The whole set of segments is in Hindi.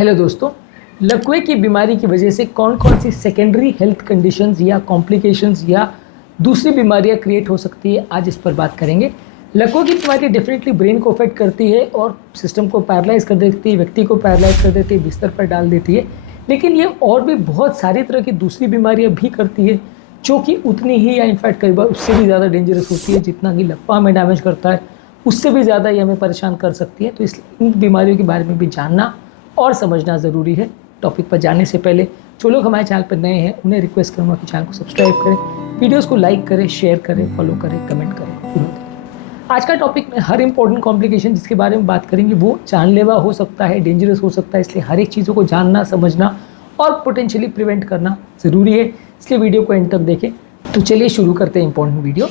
हेलो दोस्तों, लकवे की बीमारी की वजह से कौन कौन सी सेकेंडरी हेल्थ कंडीशंस या कॉम्प्लिकेशंस या दूसरी बीमारियां क्रिएट हो सकती है, आज इस पर बात करेंगे। लकवे की बीमारी डेफिनेटली ब्रेन को अफेक्ट करती है और सिस्टम को पैरालाइज कर देती है, व्यक्ति को पैरालाइज कर देती है, बिस्तर पर डाल देती है। लेकिन ये और भी बहुत सारी तरह की दूसरी बीमारियाँ भी करती है, जो कि उतनी ही या इनफैक्ट कई बार उससे भी ज़्यादा डेंजरस होती है। जितना कि लकवा हमें डैमेज करता है, उससे भी ज़्यादा ये हमें परेशान कर सकती है। तो इसलिए इन बीमारियों के बारे में भी जानना और समझना ज़रूरी है। टॉपिक पर जाने से पहले जो लोग हमारे चैनल पर नए हैं, उन्हें रिक्वेस्ट करूँगा कि चैनल को सब्सक्राइब करें, वीडियोस को लाइक करें, शेयर करें, फॉलो करें, कमेंट करें। आज का टॉपिक में हर इंपॉर्टेंट कॉम्प्लिकेशन जिसके बारे में बात करेंगे वो जानलेवा हो सकता है, डेंजरस हो सकता है। इसलिए हर एक चीज़ों को जानना, समझना और पोटेंशियली प्रिवेंट करना ज़रूरी है। इसलिए वीडियो को एंड तक देखें। तो चलिए शुरू करते हैं इंपॉर्टेंट वीडियो।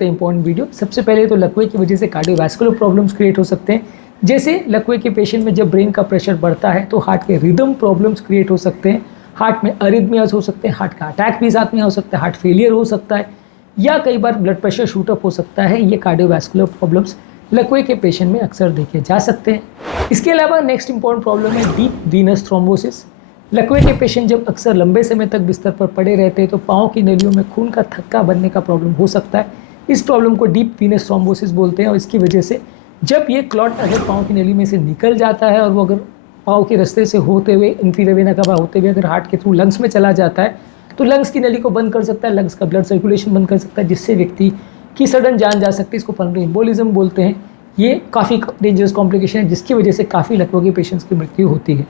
Important video. सबसे पहले तो लकवे की वजह से कार्डियोवैस्कुलर प्रॉब्लम्स क्रिएट हो सकते हैं। जैसे लकवे के पेशेंट में जब ब्रेन का प्रेशर बढ़ता है तो हार्ट के रिदम प्रॉब्लम्स क्रिएट हो सकते हैं, हार्ट में अरिथमियाज हो सकते हैं, हार्ट का अटैक भी साथ में हो सकता है, हार्ट फेलियर हो सकता है, या कई बार ब्लड प्रेशर शूट अप हो सकता है। ये कार्डियोवैस्कुलर प्रॉब्लम्स लकवे के पेशेंट में अक्सर देखे जा सकते हैं। इसके अलावा नेक्स्ट इंपॉर्टेंट प्रॉब्लम है डीप वीनस थ्रोम्बोसिस। लकवे के पेशेंट जब अक्सर लंबे समय तक बिस्तर पर पड़े रहते हैं तो पाँव की नलियों में खून का थक्का बनने का प्रॉब्लम हो सकता है। इस प्रॉब्लम को डीप वीनस थ्रोम्बोसिस बोलते हैं। और इसकी वजह से जब ये क्लॉट अगर पाँव की नली में से निकल जाता है और वो अगर पाँव के रास्ते से होते हुए इंफीरियर वेना कवा होते हुए अगर हार्ट के थ्रू लंग्स में चला जाता है तो लंग्स की नली को बंद कर सकता है, लंग्स का ब्लड सर्कुलेशन बंद कर सकता है, जिससे व्यक्ति की सडन जान जा सकती है। इसको पल्मोनरी एम्बोलिज्म बोलते हैं। ये काफ़ी डेंजरस कॉम्प्लिकेशन है जिसकी वजह से काफ़ी लकवे के पेशेंट्स की मृत्यु होती है।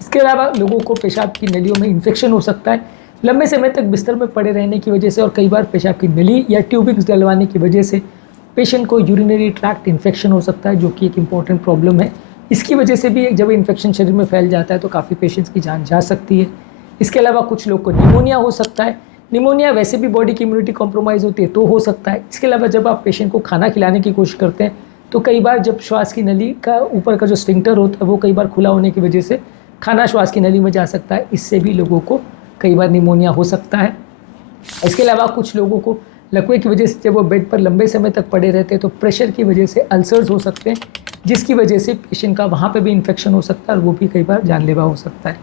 इसके अलावा लोगों को पेशाब की नलियों में इन्फेक्शन हो सकता है लंबे समय तक बिस्तर में पड़े रहने की वजह से, और कई बार पेशाब की नली या ट्यूबिंग्स डलवाने की वजह से पेशेंट को यूरिनरी ट्रैक्ट इन्फेक्शन हो सकता है, जो कि एक इम्पॉर्टेंट प्रॉब्लम है। इसकी वजह से भी जब इन्फेक्शन शरीर में फैल जाता है तो काफ़ी पेशेंट्स की जान जा सकती है। इसके अलावा कुछ लोग को निमोनिया हो सकता है। निमोनिया वैसे भी बॉडी की इम्यूनिटी कॉम्प्रोमाइज़ होती है तो हो सकता है। इसके अलावा जब आप पेशेंट को खाना खिलाने की कोशिश करते हैं तो कई बार जब श्वास की नली का ऊपर का जो स्फिंक्टर होता है वो कई बार खुला होने की वजह से खाना श्वास की नली में जा सकता है। इससे भी लोगों को कई बार निमोनिया हो सकता है। इसके अलावा कुछ लोगों को लकवे की वजह से जब वो बेड पर लंबे समय तक पड़े रहते हैं तो प्रेशर की वजह से अल्सर्स हो सकते हैं, जिसकी वजह से पेशेंट का वहाँ पे भी इन्फेक्शन हो सकता है और वो भी कई बार जानलेवा हो सकता है।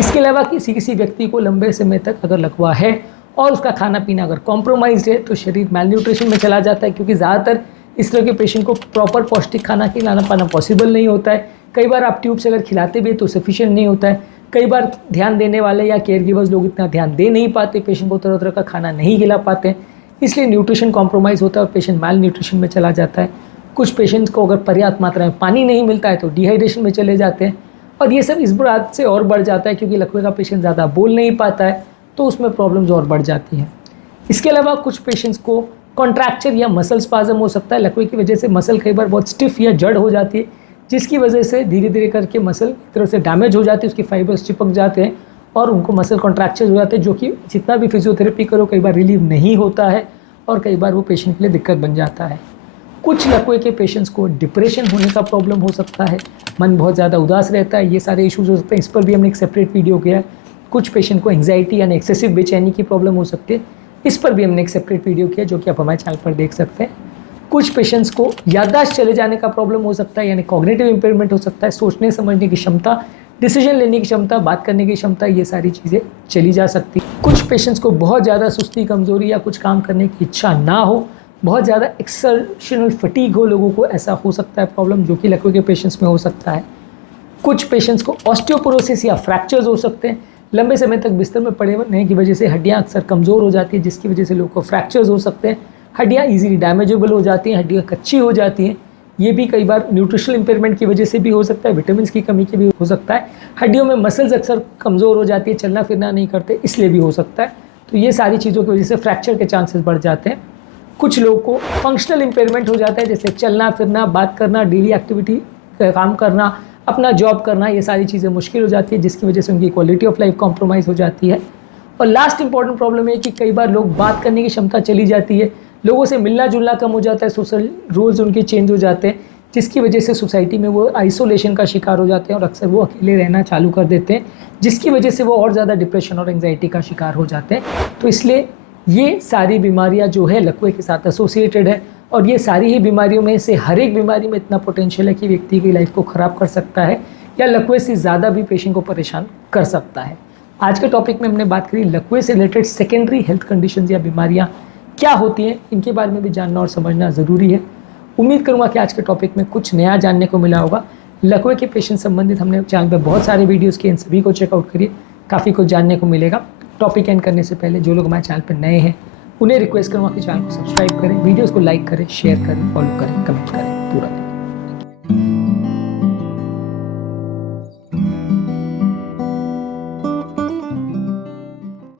इसके अलावा किसी व्यक्ति को लंबे समय तक अगर लकवा है और उसका खाना पीना अगर कॉम्प्रोमाइज़ है तो शरीर मैल न्यूट्रिशन में चला जाता है, क्योंकि ज़्यादातर इस तरह के पेशेंट को प्रॉपर पौष्टिक खाना खिलाना पाना पॉसिबल नहीं होता है। कई बार आप ट्यूब से अगर खिलाते भी तो सफिशिएंट नहीं होता है। कई बार ध्यान देने वाले या केयर गिवर्स लोग इतना ध्यान दे नहीं पाते, पेशेंट को तरह तरह का खाना नहीं खिला पाते हैं, इसलिए न्यूट्रिशन कॉम्प्रोमाइज़ होता है और पेशेंट मैल न्यूट्रिशन में चला जाता है। कुछ पेशेंट्स को अगर पर्याप्त मात्रा में पानी नहीं मिलता है तो डिहाइड्रेशन में चले जाते हैं। और ये सब इस बात से और बढ़ जाता है क्योंकि लकवे का पेशेंट ज़्यादा बोल नहीं पाता है तो उसमें प्रॉब्लम्स और बढ़ जाती हैं। इसके अलावा कुछ पेशेंट्स को कॉन्ट्रैक्चर या मसल स्पाज़म हो सकता है। लकवे की वजह से मसल कई बार बहुत स्टिफ या जड़ हो जाती है, जिसकी वजह से धीरे धीरे करके मसल एक तरह से डैमेज हो जाती है, उसकी फाइबर्स चिपक जाते हैं और उनको मसल कॉन्ट्रैक्चर हो जाते हैं, जो कि जितना भी फिजियोथेरेपी करो कई बार रिलीव नहीं होता है और कई बार वो पेशेंट के लिए दिक्कत बन जाता है। कुछ लकवे के पेशेंट्स को डिप्रेशन होने का प्रॉब्लम हो सकता है, मन बहुत ज़्यादा उदास रहता है, ये सारे इश्यूज़ हो सकते हैं। इस पर भी हमने एक सेपरेट वीडियो किया है। कुछ पेशेंट को एंग्जाइटी यानी एक्सेसिव बेचैनी की प्रॉब्लम हो सकती है, इस पर भी हमने एक सेपरेट वीडियो किया जो कि आप हमारे चैनल पर देख सकते हैं। कुछ पेशेंट्स को याददाश्त चले जाने का प्रॉब्लम हो सकता है, यानी कॉग्निटिव इंपेयरमेंट हो सकता है, सोचने समझने की क्षमता, डिसीजन लेने की क्षमता, बात करने की क्षमता, ये सारी चीज़ें चली जा सकती हैं। कुछ पेशेंट्स को बहुत ज़्यादा सुस्ती, कमज़ोरी या कुछ काम करने की इच्छा ना हो, बहुत ज़्यादा एक्सर्शनल फटीग हो लोगों को, ऐसा हो सकता है प्रॉब्लम, जो कि लकवे के पेशेंट्स में हो सकता है। कुछ पेशेंट्स को ऑस्टियोपोरोसिस या फ्रैक्चर्स हो सकते हैं। लंबे समय तक बिस्तर में पड़े रहने की वजह से हड्डियाँ अक्सर कमज़ोर हो जाती हैं, जिसकी वजह से लोगों को फ्रैक्चर्स हो सकते हैं। हड्डियाँ इजीली डैमेजेबल हो जाती हैं, हड्डियाँ कच्ची हो जाती हैं। ये भी कई बार न्यूट्रिशनल इंपेयरमेंट की वजह से भी हो सकता है, विटामिन की कमी की भी हो सकता है। हड्डियों में मसल्स अक्सर कमज़ोर हो जाती है, चलना फिरना नहीं करते, इसलिए भी हो सकता है। तो ये सारी चीज़ों की वजह से फ्रैक्चर के चांसेस बढ़ जाते हैं। कुछ लोगों को फंक्शनल इंपेयरमेंट हो जाता है, जैसे चलना फिरना, बात करना, डेली एक्टिविटी काम करना, अपना जॉब करना, ये सारी चीज़ें मुश्किल हो जाती है, जिसकी वजह से उनकी क्वालिटी ऑफ लाइफ कॉम्प्रोमाइज़ हो जाती है। और लास्ट इंपॉर्टेंट प्रॉब्लम है कि कई बार लोग बात करने की क्षमता चली जाती है, लोगों से मिलना जुलना कम हो जाता है, सोशल रोल्स उनके चेंज हो जाते हैं, जिसकी वजह से सोसाइटी में वो आइसोलेशन का शिकार हो जाते हैं और अक्सर वो अकेले रहना चालू कर देते हैं, जिसकी वजह से वो और ज़्यादा डिप्रेशन और एंग्जाइटी का शिकार हो जाते हैं। तो इसलिए ये सारी बीमारियां जो है लकवे के साथ एसोसिएटेड है और ये सारी ही बीमारियों में से हर एक बीमारी में इतना पोटेंशियल है कि व्यक्ति की लाइफ को ख़राब कर सकता है या लकवे से ज़्यादा भी पेशेंट को परेशान कर सकता है। आज के टॉपिक में हमने बात करी लकवे से रिलेटेड सेकेंडरी हेल्थ कंडीशंस या बीमारियां क्या होती हैं, इनके बारे में भी जानना और समझना ज़रूरी है। उम्मीद करूँगा कि आज के टॉपिक में कुछ नया जानने को मिला होगा। लकवे के पेशेंट संबंधित हमने चैनल पर बहुत सारे वीडियोज़ किए, इन सभी को चेकआउट करिए, काफ़ी कुछ जानने को मिलेगा। टॉपिक एंड करने से पहले जो लोग हमारे चैनल पर नए हैं उन्हें रिक्वेस्ट करूँगा कि चैनल को सब्सक्राइब करें, वीडियोस को लाइक करें, शेयर करें, फॉलो करें, कमेंट करें पूरा।